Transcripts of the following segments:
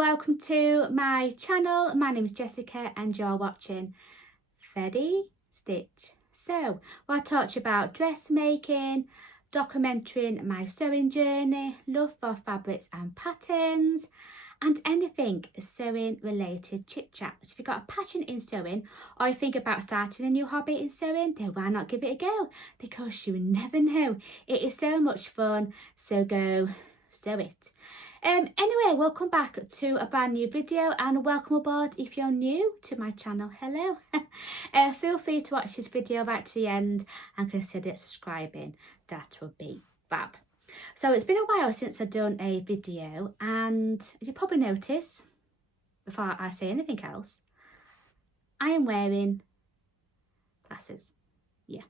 welcome to my channel. My name is Jessica and you're watching Ready Stitch. So I'll talk to you about dressmaking, documenting my sewing journey, love for fabrics and patterns, and anything sewing related chit chat. So if you've got a passion in sewing or you think about starting a new hobby in sewing, then why not give it a go? Because you never know, it is so much fun, so go sew it. Anyway, welcome back to a brand new video and welcome aboard if you're new to my channel. Hello. Feel free to watch this video right to the end and consider subscribing. That would be fab. So it's been a while since I've done a video, and you probably notice before I say anything else, I am wearing glasses. Yeah.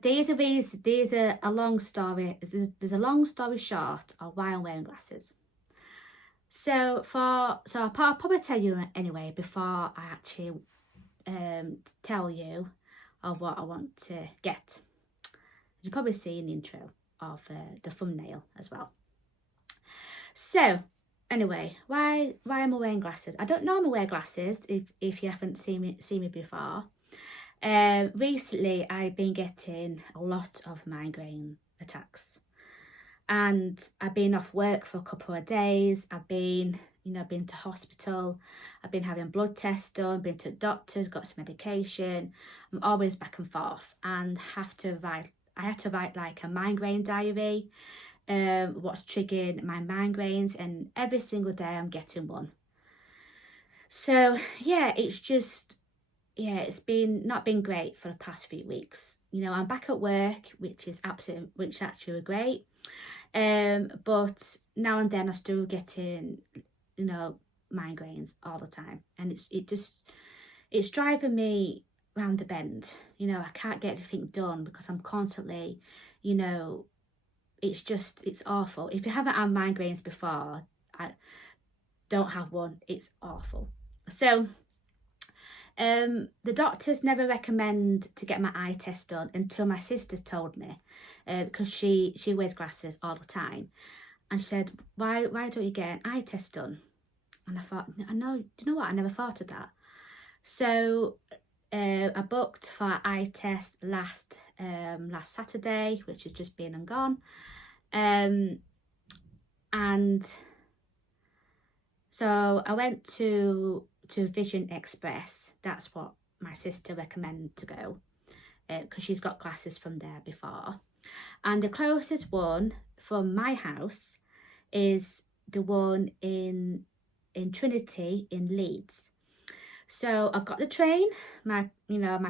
These are a long story. There's a long story short of why I'm wearing glasses. So I'll probably tell you anyway before I actually tell you of what I want to get. You probably see in the intro of the thumbnail as well. So anyway, why am I wearing glasses? I don't normally wear glasses if you haven't seen me before. Recently I've been getting a lot of migraine attacks, and I've been off work for a couple of days. I've been to hospital, I've been having blood tests done, been to doctors, got some medication. I'm always back and forth, and I had to write like a migraine diary, what's triggering my migraines, and every single day I'm getting one. So yeah, it's not been great for the past few weeks. I'm back at work, which actually great. But now and then I still getting, migraines all the time, and it's driving me round the bend. I can't get anything done because I'm constantly, it's awful. If you haven't had migraines before, I don't have one. It's awful. So the doctors never recommend to get my eye test done until my sister's told me, because she wears glasses all the time, and she said, why don't you get an eye test done? And I thought, do you know what, I never thought of that. So I booked for an eye test last Saturday, which has just been and gone, and so I went to Vision Express. That's what my sister recommended to go, because she's got glasses from there before, and the closest one from my house is the one in Trinity in Leeds. So I got the train. My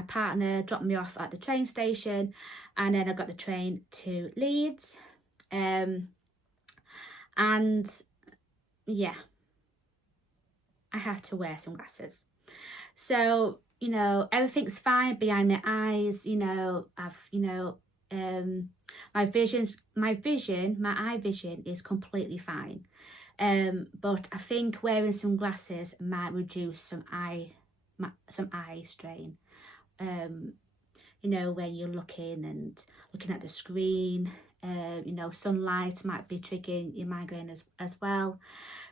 partner dropped me off at the train station, and then I got the train to Leeds, and yeah, I have to wear some glasses. So everything's fine behind the eyes. My eye vision is completely fine. But I think wearing some glasses might reduce some eye strain. When you're looking at the screen, sunlight might be triggering your migraine as well.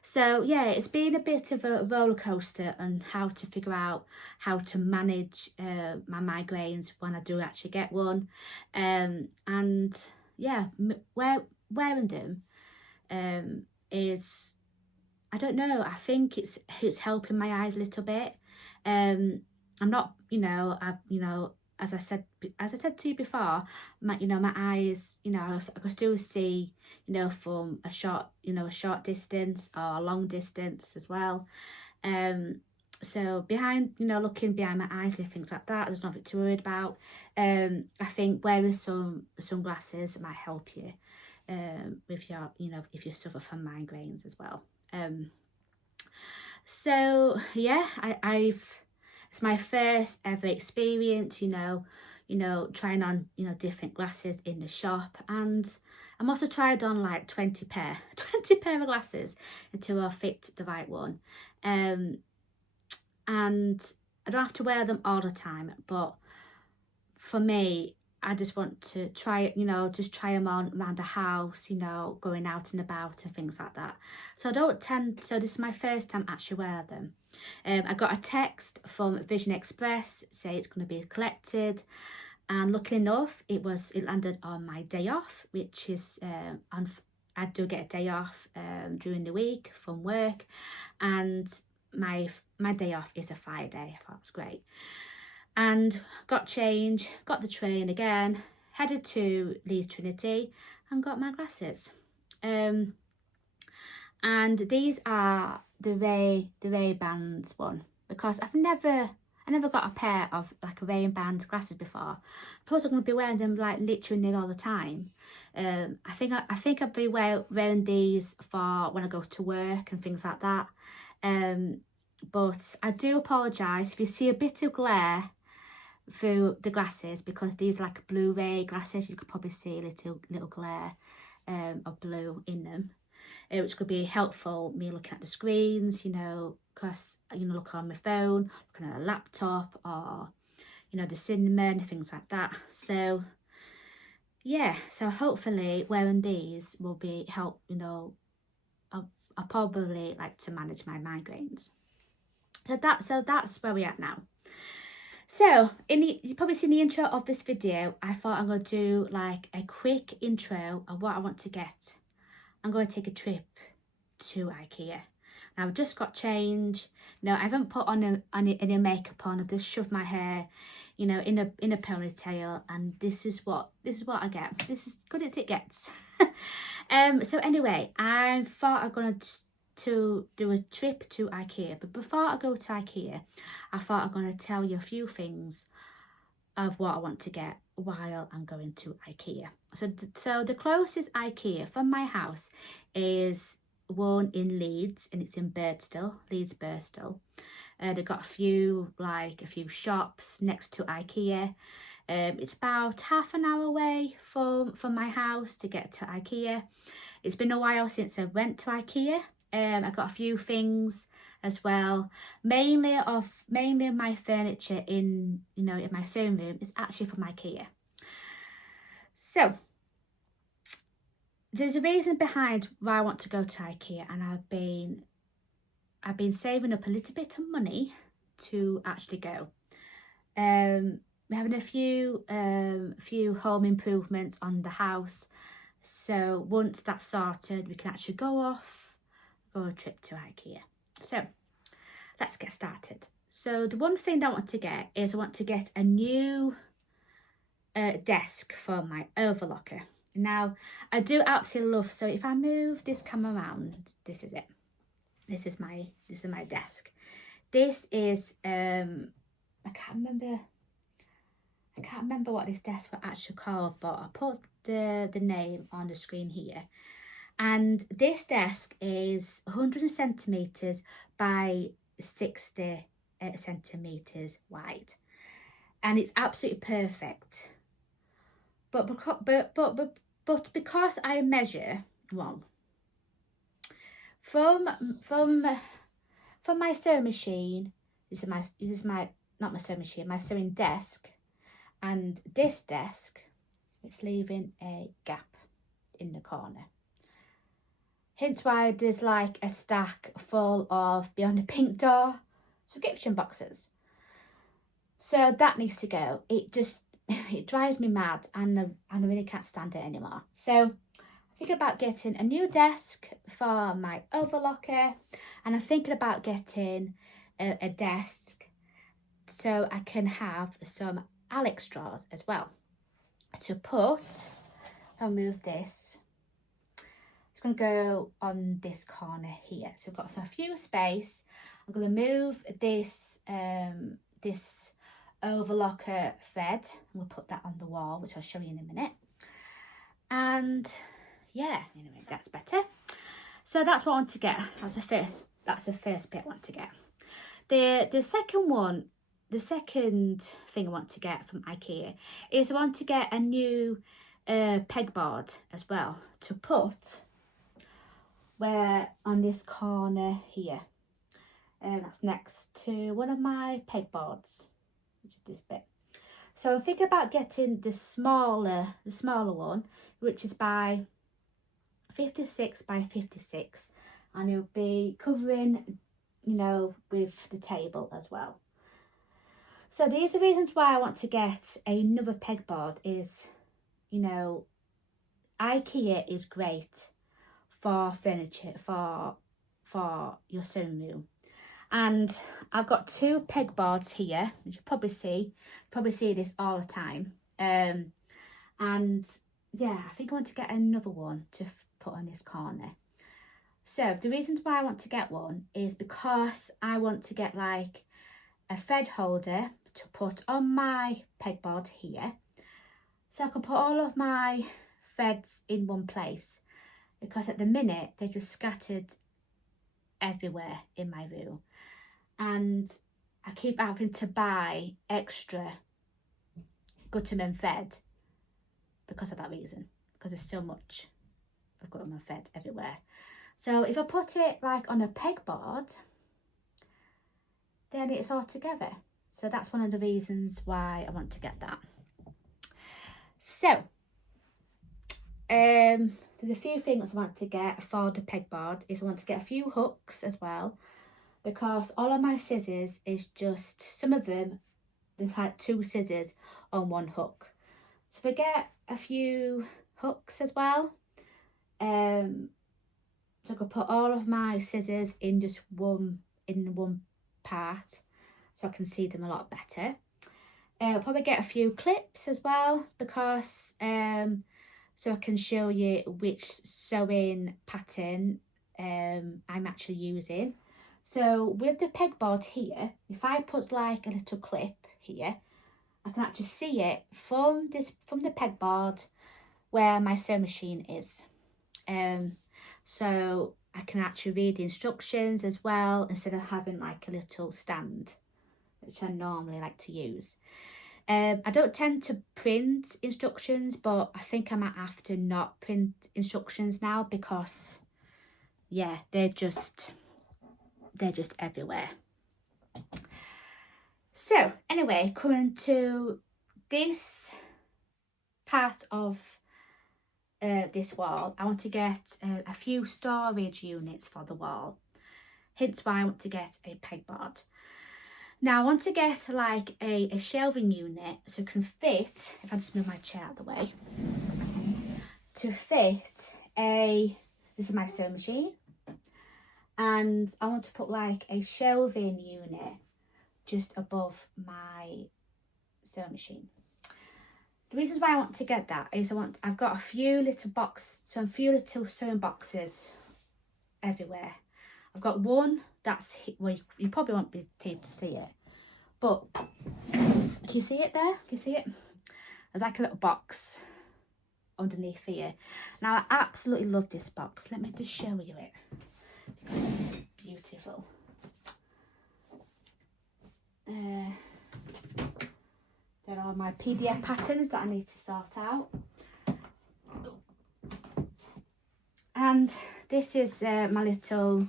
So yeah, it's been a bit of a roller coaster on how to figure out how to manage my migraines when I do actually get one. And yeah, wearing them is, I don't know, I think it's helping my eyes a little bit. I'm not, as I said to you before, my eyes, I can still see, from a short distance or a long distance as well. So behind, looking behind my eyes and things like that, there's nothing to worry about. I think wearing some sunglasses might help you with your, if you suffer from migraines as well. So yeah, it's my first ever experience, trying on, different glasses in the shop, and I'm also tried on like 20 pair of glasses until I fit the right one. And I don't have to wear them all the time, but for me, I just want to try, you know, just try them on around the house, you know, going out and about and things like that. So I don't tend, so this is my first time actually wearing them. I got a text from Vision Express saying it's going to be collected, and luckily enough it landed on my day off, which is I do get a day off during the week from work, and my day off is a Friday. I thought it was great. And got change, got the train again, headed to Leeds Trinity and got my glasses. And these are the Ray-Bans one, because I never got a pair of like Ray-Bans glasses before. Plus I'm going to be wearing them like literally all the time. I think I'll be wearing these for when I go to work and things like that. But I do apologise if you see a bit of glare through the glasses, because these are like Blu-ray glasses. You could probably see a little glare of blue in them, which could be helpful me looking at the screens, you know, because, you know, looking on my phone, looking at a laptop, or, you know, the cinema and things like that. So yeah, so hopefully wearing these will be help, you know, I'll probably like to manage my migraines. So that's where we're at now. So you've probably seen the intro of this video. I thought I'm going to do like a quick intro of what I want to get. I'm going to take a trip to Ikea. Now I've just got change. No, I haven't put on any makeup on. I've just shoved my hair, you know, in a ponytail, and this is what I get. This is good as it gets. So anyway, I thought I'm going to do a trip to Ikea, but before I go to Ikea, I thought I'm going to tell you a few things of what I want to get while I'm going to Ikea. So the closest Ikea from my house is one in Leeds, and it's in Leeds Birstall. They've got a few shops next to Ikea. It's about half an hour away from my house to get to Ikea. It's been a while since I went to Ikea. I got a few things as well. Mainly my furniture in my sewing room is actually from Ikea. So there's a reason behind why I want to go to Ikea, and I've been saving up a little bit of money to actually go. We're having a few home improvements on the house, so once that's sorted, we can actually go a trip to Ikea. So let's get started. So the one thing that I want to get is a new desk for my overlocker. Now I do absolutely love, so if I move this camera around, this is it. This is my desk. This is I can't remember what this desk was actually called, but I put the name on the screen here. And this desk is 100 centimeters by 60 centimeters wide, and it's absolutely perfect. But because I measure wrong, from my sewing machine, this is my not my sewing machine, my sewing desk, and this desk, it's leaving a gap in the corner. Hence why there's like a stack full of Beyond the Pink Door subscription boxes. So that needs to go. It drives me mad, and I really can't stand it anymore. So I'm thinking about getting a new desk for my overlocker, and I'm thinking about getting a desk so I can have some Alex drawers as well to put. I'll move this. It's going to go on this corner here. So I've got a few space. I'm going to move this this overlocker thread. I'm going to put that on the wall, which I'll show you in a minute. And yeah, anyway, that's better. So that's what I want to get. That's the first bit I want to get. The second thing I want to get from Ikea is I want to get a new pegboard as well to put where on this corner here. That's next to one of my pegboards, which is this bit. So I'm thinking about getting the smaller one, which is by 56 by 56, and it'll be covering, you know, with the table as well. So these are reasons why I want to get another pegboard. Is, you know, Ikea is great for furniture, for your sewing room. And I've got 2 pegboards here, as you probably see this all the time. And yeah, I think I want to get another one to put on this corner. So the reasons why I want to get one is because I want to get like a thread holder to put on my pegboard here, so I can put all of my threads in one place, because at the minute they're just scattered everywhere in my room, and I keep having to buy extra Gutterman thread because of that reason, because there's so much of Gutterman thread everywhere. So if I put it like on a pegboard, then it's all together. So that's one of the reasons why I want to get that. So there's a few things I want to get for the pegboard. Is I want to get a few hooks as well, because all of my scissors is just, some of them, they've had 2 scissors on 1 hook. So if I get a few hooks as well, so I could put all of my scissors in just one part, so I can see them a lot better. I'll probably get a few clips as well, because so I can show you which sewing pattern I'm actually using. So with the pegboard here, if I put like a little clip here, I can actually see it from the pegboard where my sewing machine is. So I can actually read the instructions as well, instead of having like a little stand, which I normally like to use. I don't tend to print instructions, but I think I might have to not print instructions now, because yeah, they're just everywhere. So anyway, coming to this part of this wall, I want to get a few storage units for the wall, hence why I want to get a pegboard. Now I want to get like a shelving unit, so it can fit, if I just move my chair out of the way, to fit this is my sewing machine, and I want to put like a shelving unit just above my sewing machine. The reasons why I want to get that is I've got a few little sewing boxes everywhere. I've got one that's, well, you probably won't be able to see it, but can you see it there? Can you see it? There's like a little box underneath here. Now I absolutely love this box. Let me just show you it, because it's beautiful. There are my PDF patterns that I need to sort out. And this is my little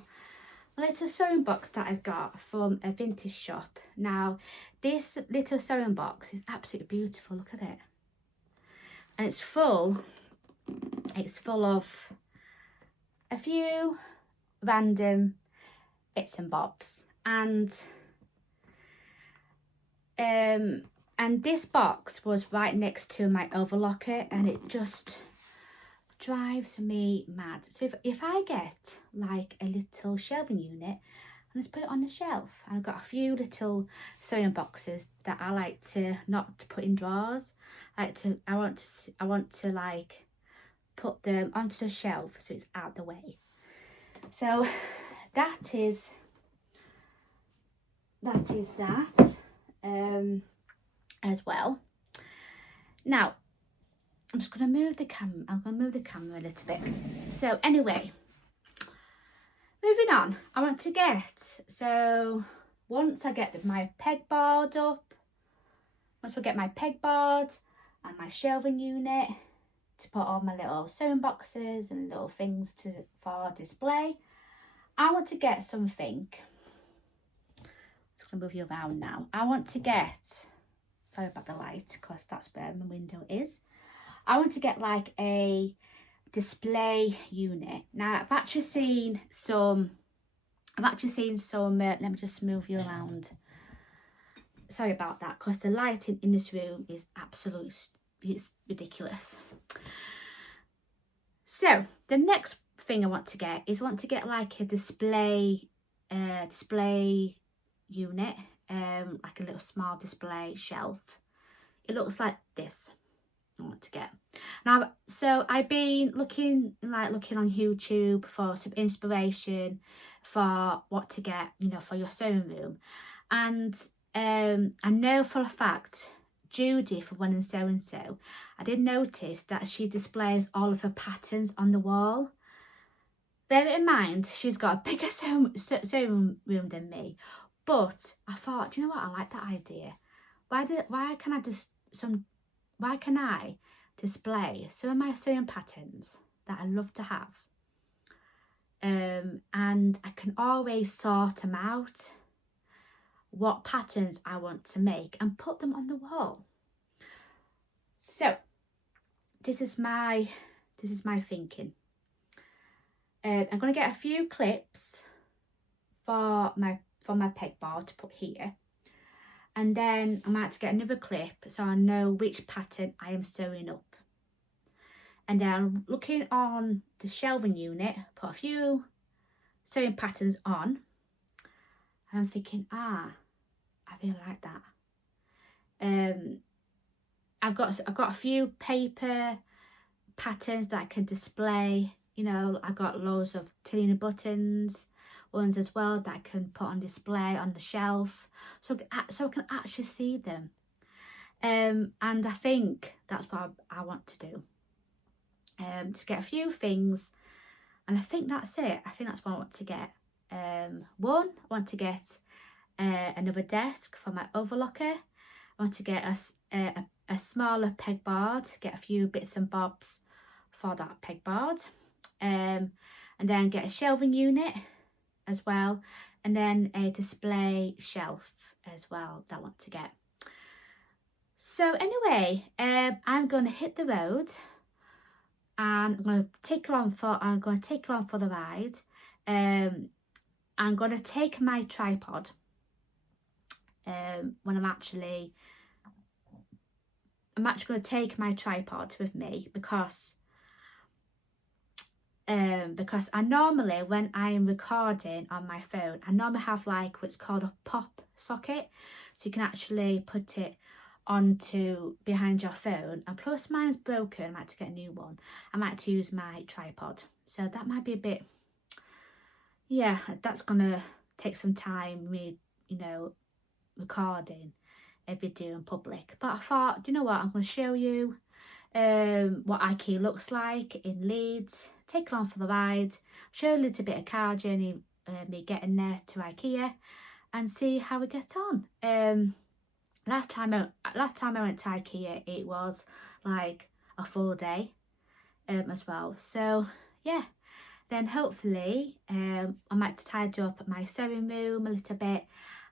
sewing box that I've got from a vintage shop. Now, this little sewing box is absolutely beautiful. Look at it. And it's full of a few random bits and bobs. And this box was right next to my overlocker, and it just drives me mad. So if I get like a little shelving unit, and just put it on the shelf, and I've got a few little sewing boxes that I like to not to put in drawers. I want to like put them onto the shelf so it's out the way. So that is that. As well. Now I'm just going to move the camera. I'm going to move the camera a little bit. So anyway, moving on, I want to get, so once I get my pegboard up, once I get my pegboard and my shelving unit to put all my little sewing boxes and little things for display, I want to get something. I'm just going to move you around now. I want to get sorry about the light, because that's where my window is. I want to get like a display unit. Now I've actually seen some, let me just move you around. Sorry about that, because the lighting in this room is absolutely, it's ridiculous. So the next thing I want to get is like a display unit, like a little small display shelf. It looks like this. I want to get now. So I've been looking on YouTube for some inspiration for what to get, you know, for your sewing room. And I know for a fact Judy from When and So and So, I did notice that she displays all of her patterns on the wall. Bear it in mind, she's got a bigger sewing room than me, but I thought, do you know what, I like that idea. Why can I display some of my sewing patterns that I love to have, and I can always sort them out, what patterns I want to make, and put them on the wall. So this is my thinking. I'm going to get a few clips for my pegboard to put here, and then I might get another clip so I know which pattern I am sewing up. And then I'm looking on the shelving unit, put a few sewing patterns on, and I'm thinking, I really like that. I've got a few paper patterns that I can display. You know, I've got loads of Tina buttons ones as well that I can put on display on the shelf, so I can actually see them. And I think that's what I want to do. Just get a few things, and I think that's it. I think that's what I want to get. One, I want to get another desk for my overlocker. I want to get a smaller pegboard, get a few bits and bobs for that pegboard, and then get a shelving unit as well, and then a display shelf as well that I want to get. So anyway, I'm going to hit the road, and I'm going to take along for the ride. I'm going to take my tripod when I'm actually going to take my tripod with me, because I normally, when I am recording on my phone, I normally have like what's called a pop socket, so you can actually put it onto behind your phone. And plus mine's broken, I might have to get a new one. I might have to use my tripod, so that might be a bit, yeah, that's gonna take some time, me, you know, recording a video in public. But I thought, you know what, I'm going to show you what Ikea looks like in Leeds, take along for the ride, show a little bit of car journey, me getting there to Ikea, and see how we get on. Last time I went to Ikea, it was like a full day as well. So yeah, then hopefully I might tidy up my sewing room a little bit,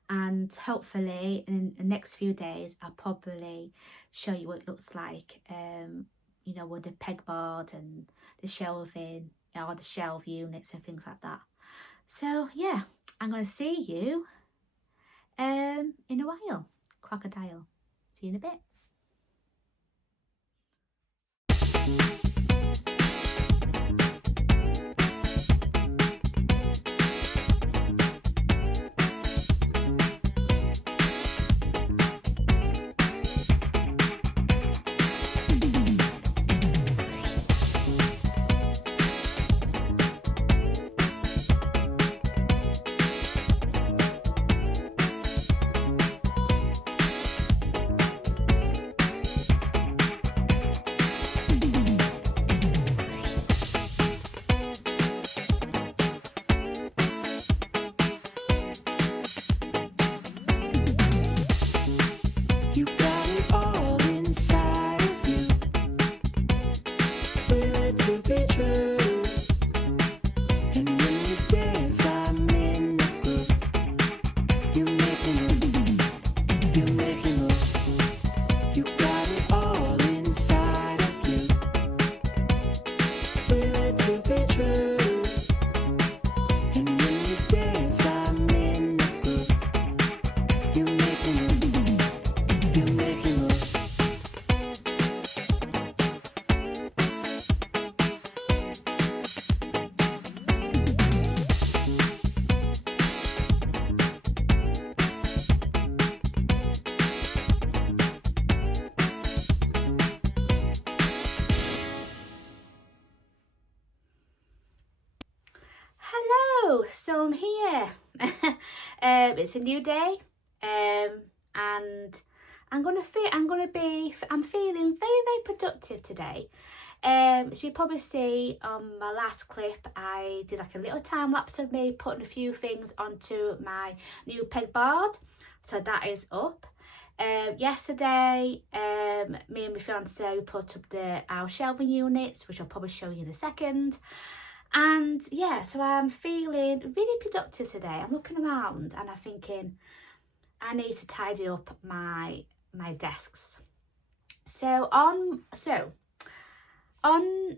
and hopefully in the next few days I'll probably show you what it looks like, you know, with the pegboard and the shelving, or the shelf units and things like that. So yeah, I'm going to see you in a while. Crocodile. See you in a bit. so I'm here. It's a new day, and I'm feeling very productive today. So you probably see on my last clip, I did like a little time lapse of me putting a few things onto my new pegboard. So that is up. Yesterday, me and my fiance put up our shelving units, which I'll probably show you in a second. And yeah, so I'm feeling really productive today. I'm looking around and I'm thinking I need to tidy up my desks. So on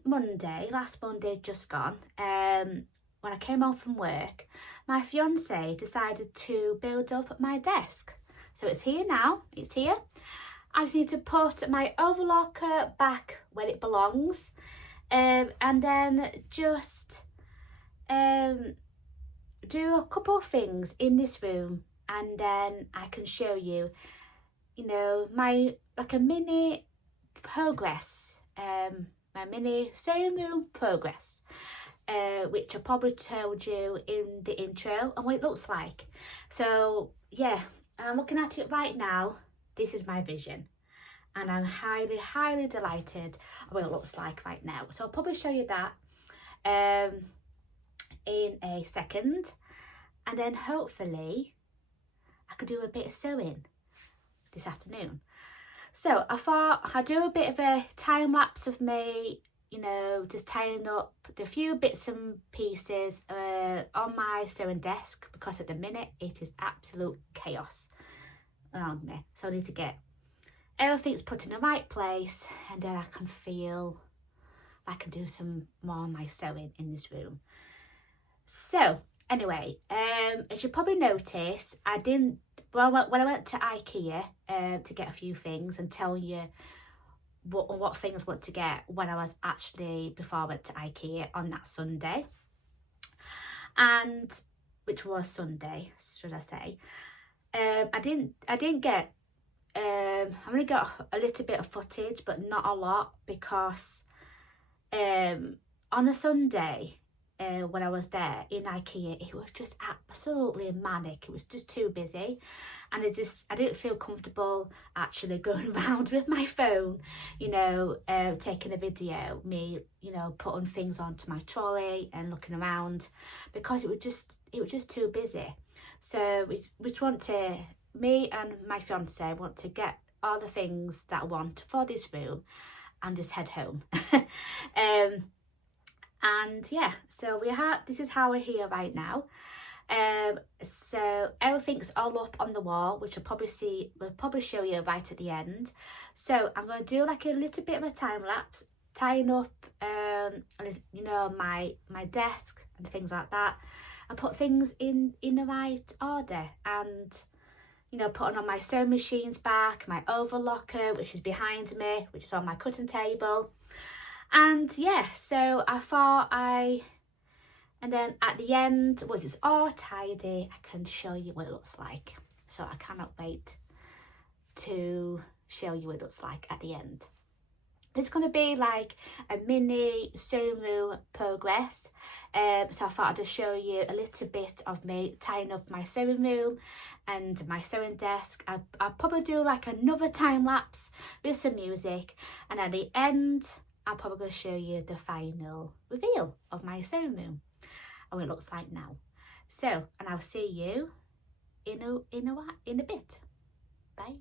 Monday, last Monday just gone, when I came home from work, my fiance decided to build up my desk. So it's here now, it's here. I just need to put my overlocker back where it belongs. And then just do a couple of things in this room, and then I can show you, my a mini progress, my mini sewing room progress, which I probably told you in the intro and what it looks like. So yeah, I'm looking at it right now. This is my vision. And I'm highly delighted what it looks like right now. So I'll probably show you that in a second. And then hopefully I could do a bit of sewing this afternoon. So I thought I'd do a bit of a time lapse of me, just tying up the few bits and pieces on my sewing desk, because at the minute it is absolute chaos around me. So I need to get everything's put in the right place, and then I can feel I can do some more of my sewing in this room. So anyway, as you probably notice, when I went to Ikea to get a few things and tell you what things I want to get before I went to Ikea on that Sunday, and which was Sunday, should I say, I didn't get. I've only got a little bit of footage, but not a lot, because on a Sunday when I was there in Ikea, it was just absolutely manic. It was just too busy, and I didn't feel comfortable actually going around with my phone, taking a video, me, putting things onto my trolley and looking around, because it was just too busy. So me and my fiance want to get all the things that I want for this room and just head home. And yeah, so this is how we're here right now. So everything's all up on the wall, which we'll probably show you right at the end. So I'm going to do like a little bit of a time lapse, tying up my desk and things like that, and put things in the right order, and putting on my sewing machines back, my overlocker, which is behind me, which is on my cutting table. And yeah, so I thought and then at the end, once it's all tidy, I can show you what it looks like. So I cannot wait to show you what it looks like at the end. It's going to be like a mini sewing room progress. So I thought I'd just show you a little bit of me tying up my sewing room and my sewing desk. I'll probably do like another time lapse with some music, and at the end I'll probably going to show you the final reveal of my sewing room and what it looks like now. So, and I'll see you in a bit. Bye.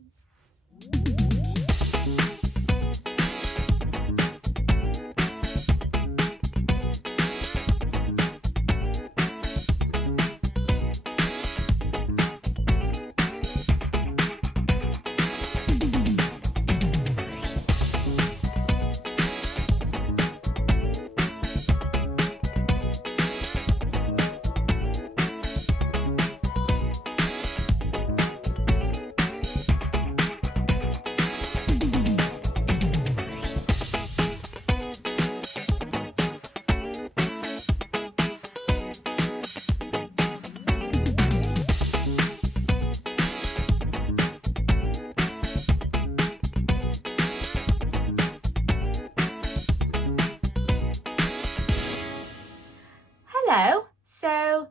Hello, so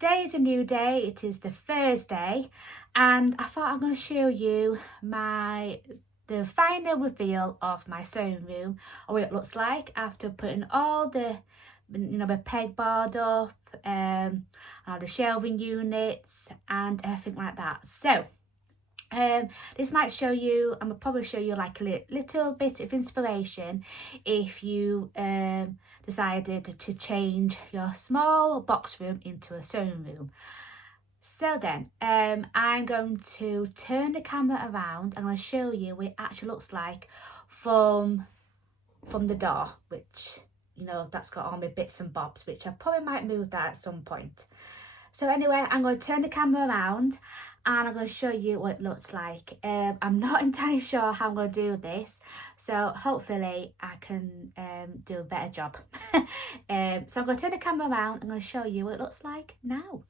today is a new day. It is the Thursday, and I thought I'm going to show you the final reveal of my sewing room, or what it looks like after putting all the, you know, my pegboard up, all the shelving units and everything like that. So this might show you, and will probably show you like a little bit of inspiration if you decided to change your small box room into a sewing room. So then I'm going to turn the camera around. I'm going to show you what it actually looks like from the door, which, you know, that's got all my bits and bobs, which I probably might move that at some point. So anyway, I'm going to turn the camera around and I'm going to show you what it looks like. I'm not entirely sure how I'm going to do this, so hopefully I can do a better job. So I'm going to turn the camera around. I'm going to show you what it looks like now.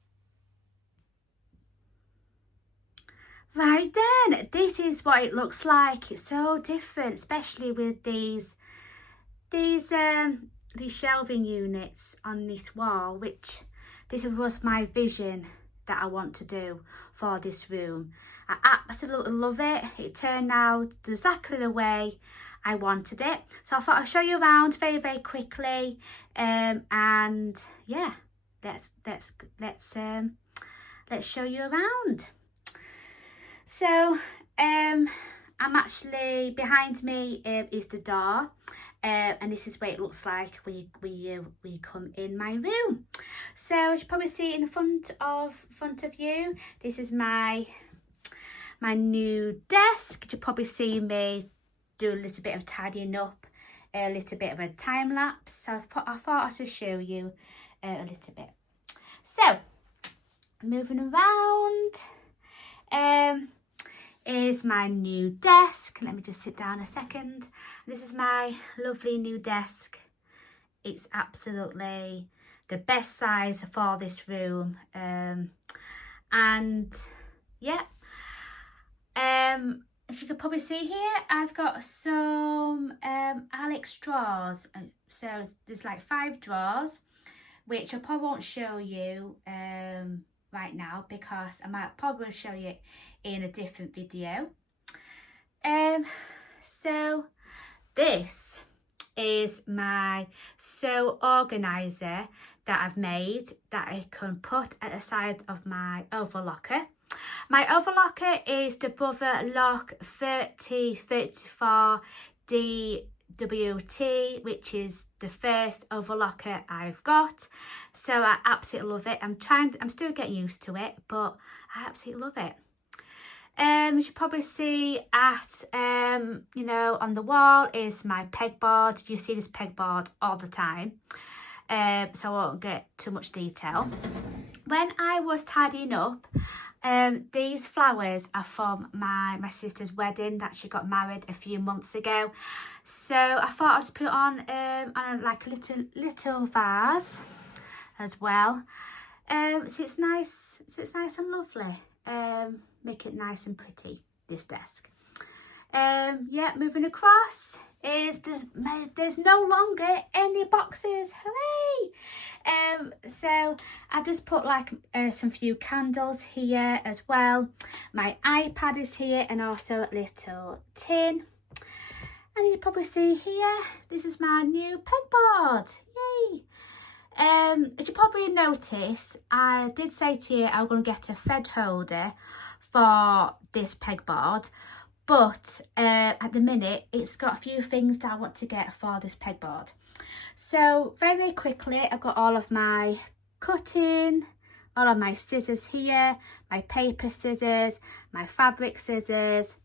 Right then, this is what it looks like. It's so different, especially with these shelving units on this wall, which this was my vision that I want to do for this room. I absolutely love it. It turned out exactly the way I wanted it. So I thought I'd show you around very, very quickly. And yeah, let's show you around. So I'm actually, behind me is the door. And this is what it looks like when you come in my room. So as you probably see in front of you, this is my new desk. You probably see me do a little bit of tidying up, a little bit of a time lapse. So I thought I'd just show you a little bit. So moving around, is my new desk. Let me just sit down a second. This is my lovely new desk. It's absolutely the best size for this room. And yeah, as you can probably see here, I've got some Alex drawers. So there's like 5 drawers, which I probably won't show you right now, because I might probably show you in a different video. So this is my sew organiser that I've made that I can put at the side of my overlocker. My overlocker is the Brother Lock 3034 DWT, which is the first overlocker I've got. So I absolutely love it. I'm still getting used to it, but I absolutely love it. As you probably see at you know, on the wall is my pegboard. You see this pegboard all the time, so I won't get too much detail. When I was tidying up, these flowers are from my sister's wedding that she got married a few months ago. So I thought I'd just put it on like a little vase as well. So it's nice. So it's nice and lovely. Make it nice and pretty, this desk. Yeah, moving across is there's no longer any boxes. Hooray! So I just put like some few candles here as well. My iPad is here, and also a little tin. And you probably see here, this is my new pegboard. Yay! As you probably notice, I did say to you I'm going to get a thread holder for this pegboard, but at the minute it's got a few things that I want to get for this pegboard. So very quickly, I've got all of my cutting, all of my scissors here, my paper scissors, my fabric scissors,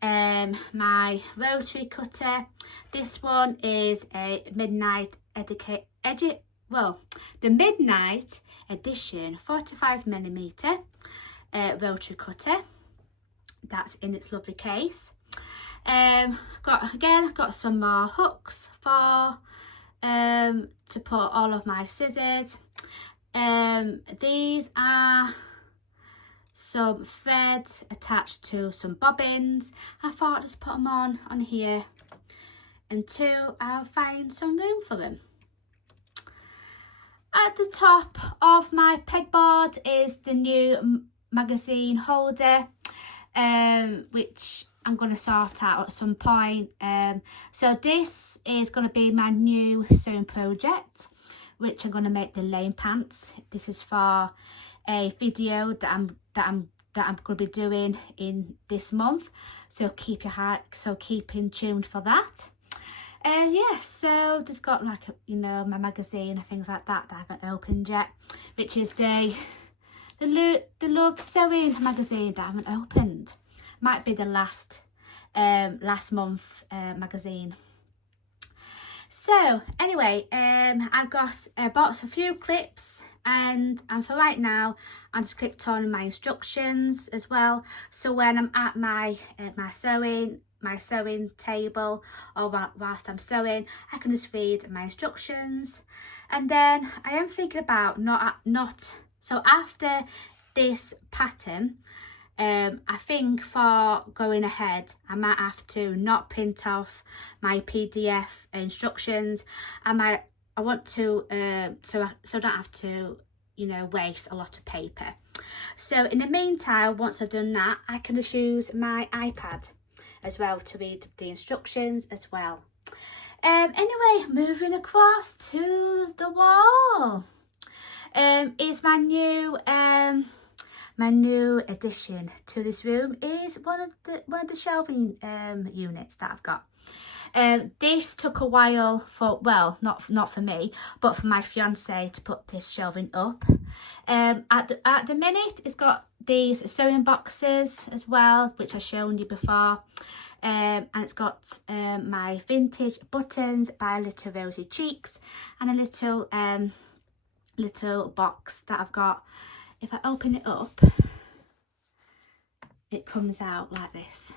my rotary cutter. This one is a Midnight the Midnight Edition 45mm rotary cutter. That's in its lovely case. Got some more hooks for to put all of my scissors. These are some thread attached to some bobbins. I thought I'd just put them on here until I find some room for them. At the top of my pegboard is the new magazine holder, which I'm going to sort out at some point. So this is going to be my new sewing project, which I'm going to make the lane pants. This is for a video that I'm going to be doing in this month. So keep in tuned for that. Yeah, so just got like, you know, my magazine and things like that I haven't opened yet, which is the Love Sewing magazine that I haven't opened. Might be the last month magazine. So anyway, I've bought a few clips, and for right now I just clicked on my instructions as well. So when I'm at my sewing table, or whilst I'm sewing, I can just read my instructions. And then I am thinking about so after this pattern, I think for going ahead, I might have to not print off my PDF instructions. I want to so I don't have to, you know, waste a lot of paper. So in the meantime, once I've done that, I can just use my iPad as well to read the instructions as well. Anyway, moving across to the wall is my new addition to this room. Is one of the shelving units that I've got. This took a while for, well, not for me, but for my fiance to put this shelving up. At the minute, it's got these sewing boxes as well, which I've shown you before. And it's got my vintage buttons by Little Rosy Cheeks, and a little box that I've got. If I open it up, it comes out like this.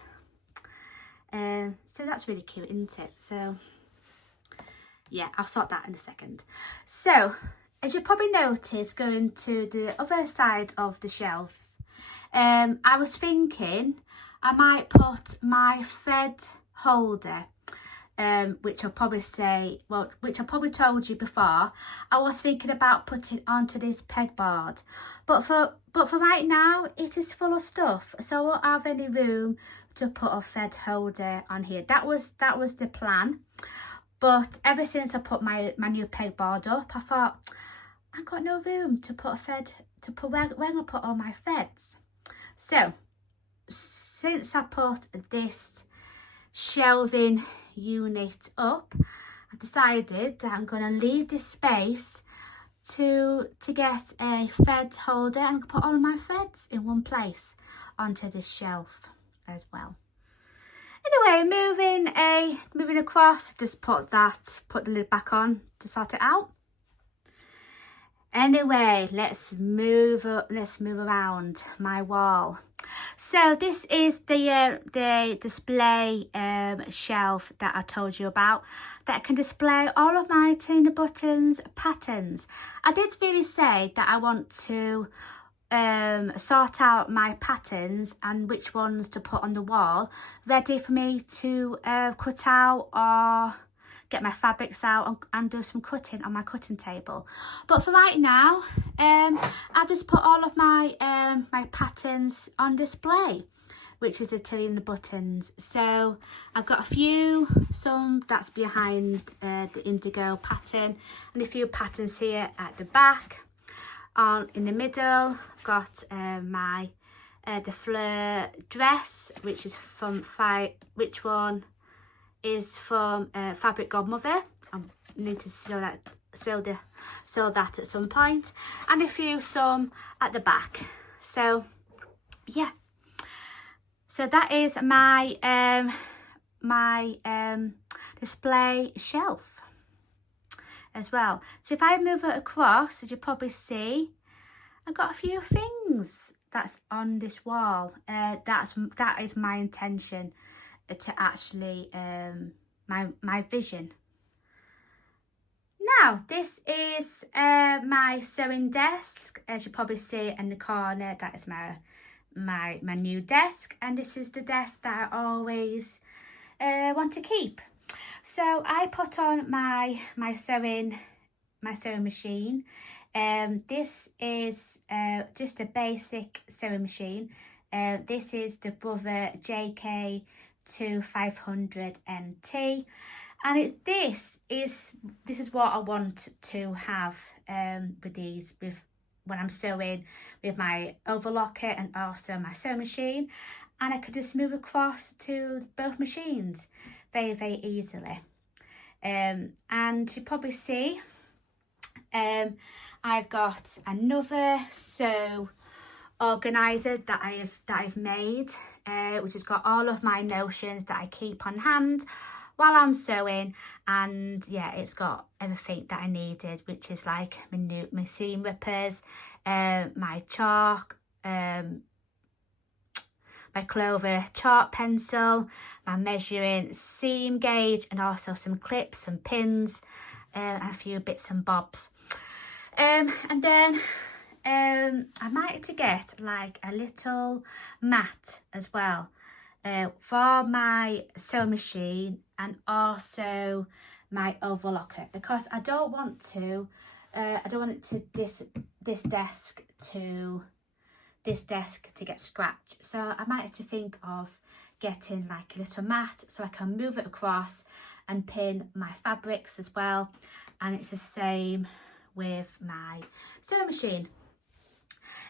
So that's really cute, isn't it? So yeah, I'll sort that in a second. So as you probably noticed, going to the other side of the shelf, I was thinking I might put my thread holder, which I'll probably told you before. I was thinking about putting onto this pegboard, but for right now it is full of stuff, so I won't have any room to put a thread holder on here. That was the plan, but ever since I put my new pegboard up, I thought I've got no room to put a thread, where I'm gonna put all my threads. So since I put this shelving unit up, I decided that I'm going to leave this space to get a thread holder and put all of my threads in one place onto this shelf as well. Anyway, moving across, just put the lid back on to sort it out. Anyway, let's move around my wall. So this is the display shelf that I told you about, that can display all of my Tina Buttons patterns. I did really say that I want to sort out my patterns and which ones to put on the wall, ready for me to cut out or get my fabrics out and do some cutting on my cutting table. But for right now, I've just put all of my my patterns on display, which is the Tina Buttons. So I've got some that's behind the indigo pattern, and a few patterns here at the back. In the middle, I've got my the fleur dress, which is from Fabric Godmother. I need to sew that at some point, and some at the back. So yeah, so that is my display shelf as well. So if I move it across, as you probably see, I've got a few things that's on this wall. That is my intention, to actually my vision. Now this is my sewing desk. As you probably see in the corner, that is my new desk, and this is the desk that I always want to keep. So I put on my sewing machine, This is just a basic sewing machine. This is the Brother JK2500 NT, and this is what I want to have with these, when I'm sewing with my overlocker and also my sewing machine, and I could just move across to both machines very, very easily. And you probably see I've got another sew organiser that I've made, which has got all of my notions that I keep on hand while I'm sewing, and yeah, it's got everything that I needed, which is like my seam rippers, my chalk, my Clover chalk pencil, my measuring seam gauge, and also some clips, some pins, and a few bits and bobs. And then I might have to get like a little mat as well for my sewing machine and also my overlocker, because I don't want this desk to get scratched. So I might have to think of getting like a little mat so I can move it across and pin my fabrics as well. And it's the same with my sewing machine.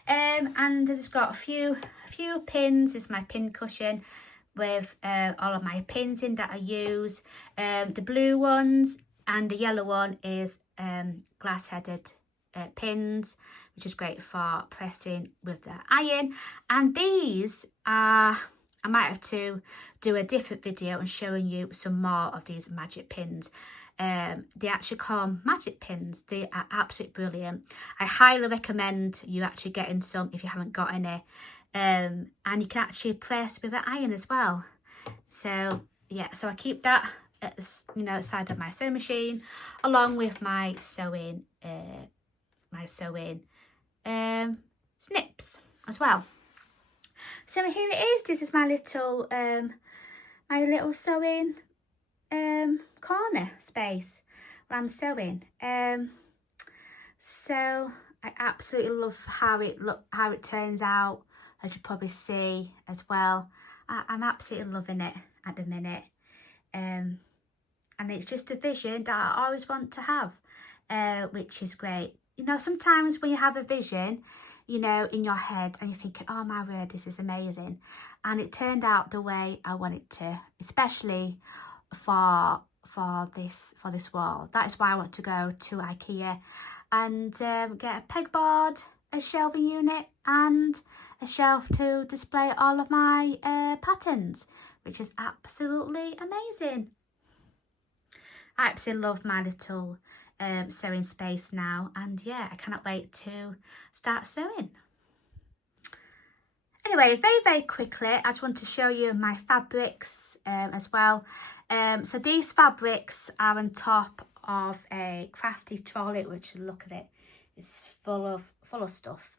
And I just got a few pins. This is my pin cushion with all of my pins in that I use. The blue ones and the yellow one is glass-headed pins, which is great for pressing with the iron. And these are, I might have to do a different video and showing you some more of these magic pins. They actually call magic pins. They are absolutely brilliant. I highly recommend you actually getting some if you haven't got any. And you can actually press with an iron as well. So yeah, so I keep that at, side of my sewing machine, along with my sewing snips as well. So here it is. This is my little sewing corner space where I'm sewing. So I absolutely love how it turns out, as you probably see as well. I'm absolutely loving it at the minute. And it's just a vision that I always want to have, which is great. Sometimes when you have a vision, in your head, and you're thinking, oh my word, this is amazing, and it turned out the way I want it to, especially for this wall. That is why I want to go to Ikea and get a pegboard, a shelving unit, and a shelf to display all of my patterns, which is absolutely amazing. I absolutely love my little sewing space now, and yeah, I cannot wait to start sewing. Anyway, very, very quickly, I just want to show you my fabrics as well. So these fabrics are on top of a crafty trolley, which, look at it, it's full of stuff.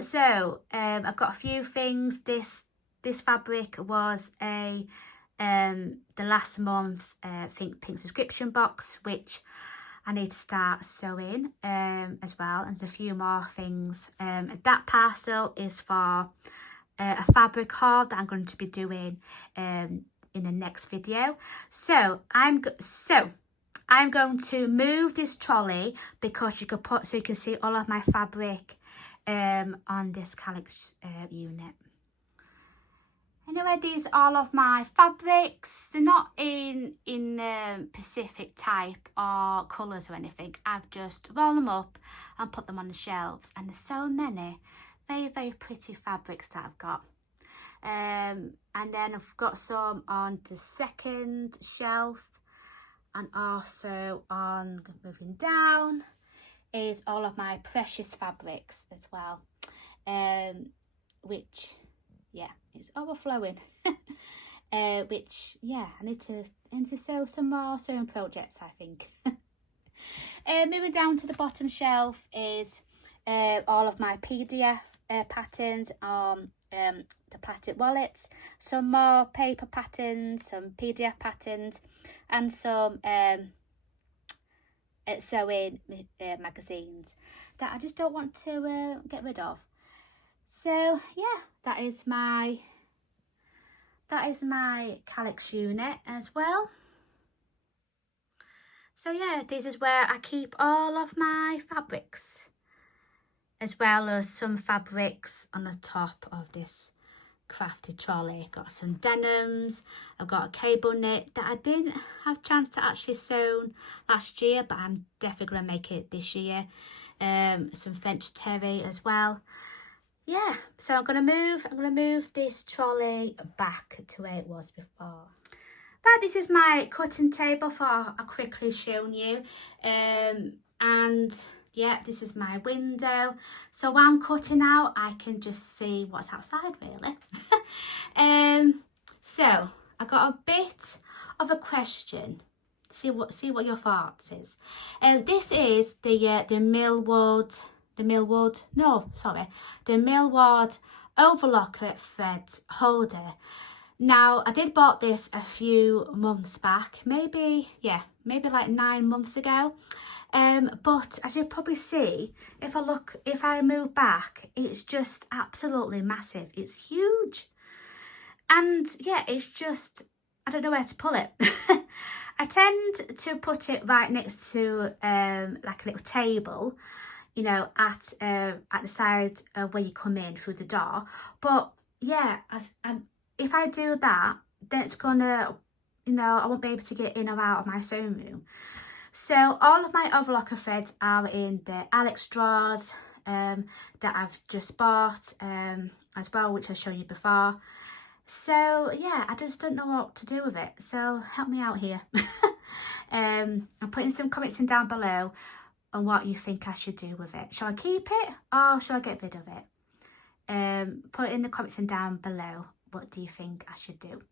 So I've got a few things. This fabric was the last month's Think Pink subscription box, which I need to start sewing as well, and a few more things. That parcel is for a fabric haul that I'm going to be doing in the next video. So I'm going to move this trolley because you can see all of my fabric on this calyx unit. Anyway, these are all of my fabrics. They're not in specific type or colours or anything. I've just rolled them up and put them on the shelves. And there's so many very, very pretty fabrics that I've got. And then I've got some on the second shelf. And also on, moving down, is all of my precious fabrics as well. Which... yeah, it's overflowing. Which, yeah, I need to sew some more sewing projects, I think. Moving down to the bottom shelf is all of my PDF patterns on the plastic wallets, some more paper patterns, some PDF patterns, and some sewing magazines that I just don't want to get rid of. So yeah, that is my Calyx unit as well. So yeah, this is where I keep all of my fabrics, as well as some fabrics on the top of this crafty trolley. Got some denims, I've got a cable knit that I didn't have a chance to actually sew last year, but I'm definitely going to make it this year. Some French terry as well. Yeah, so I'm gonna move this trolley back to where it was before. But this is my cutting table for I've quickly shown you. And yeah, this is my window. So while I'm cutting out, I can just see what's outside really. So I got a bit of a question. See what your thoughts is. This is the Millward overlocker thread holder. Now I did bought this a few months back, maybe like 9 months ago. But as you probably see, if I move back, it's just absolutely massive. It's huge. And yeah, it's just, I don't know where to put it. I tend to put it right next to like a little table, you know, at the side where you come in through the door. But yeah, if I do that, then it's gonna, you know, I won't be able to get in or out of my sewing room. So all of my overlocker threads are in the Alex drawers that I've just bought as well, which I've shown you before. So yeah, I just don't know what to do with it. So help me out here. I'm putting some comments in down below on what you think I should do with it. Shall I keep it or shall I get rid of it? Put in the comments in down below. What do you think I should do?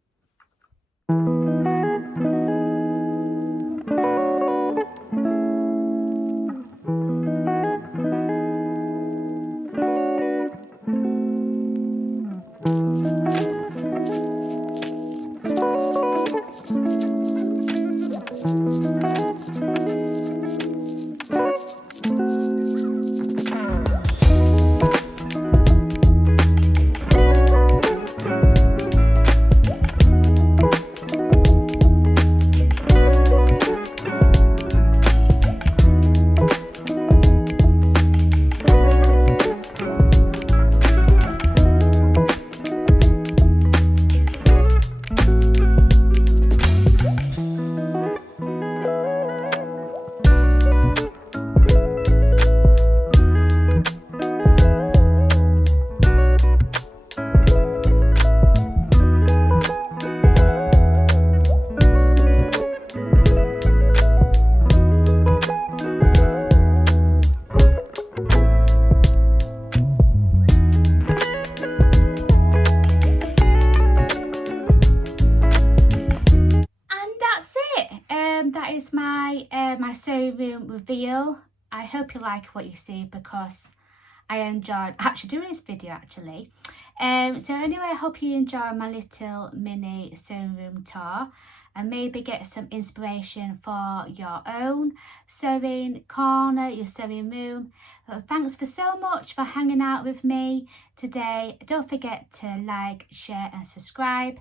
That is my my sewing room reveal. I hope you like what you see because I enjoyed actually doing this video actually. So anyway, I hope you enjoy my little mini sewing room tour and maybe get some inspiration for your own sewing corner, your sewing room. Thanks for so much for hanging out with me today. Don't forget to like, share and subscribe.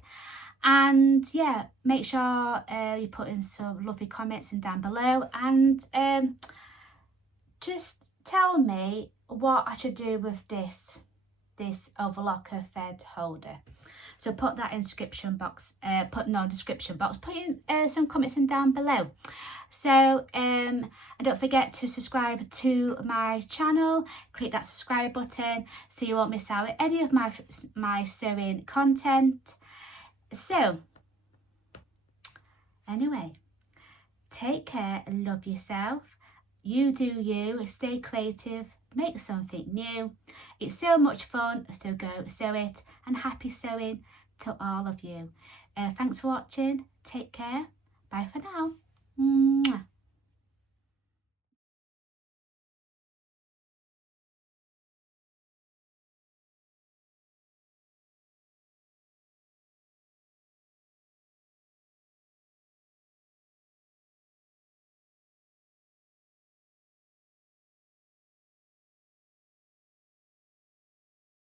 And yeah, make sure you put in some lovely comments in down below and just tell me what I should do with this overlocker thread holder. So put that in description box, put in some comments in down below. So and don't forget to subscribe to my channel, click that subscribe button so you won't miss out on any of my sewing content. So anyway, take care and love yourself. You do you, stay creative, make something new. It's so much fun, so go sew it, and happy sewing to all of you. Thanks for watching, take care, bye for now. Mwah.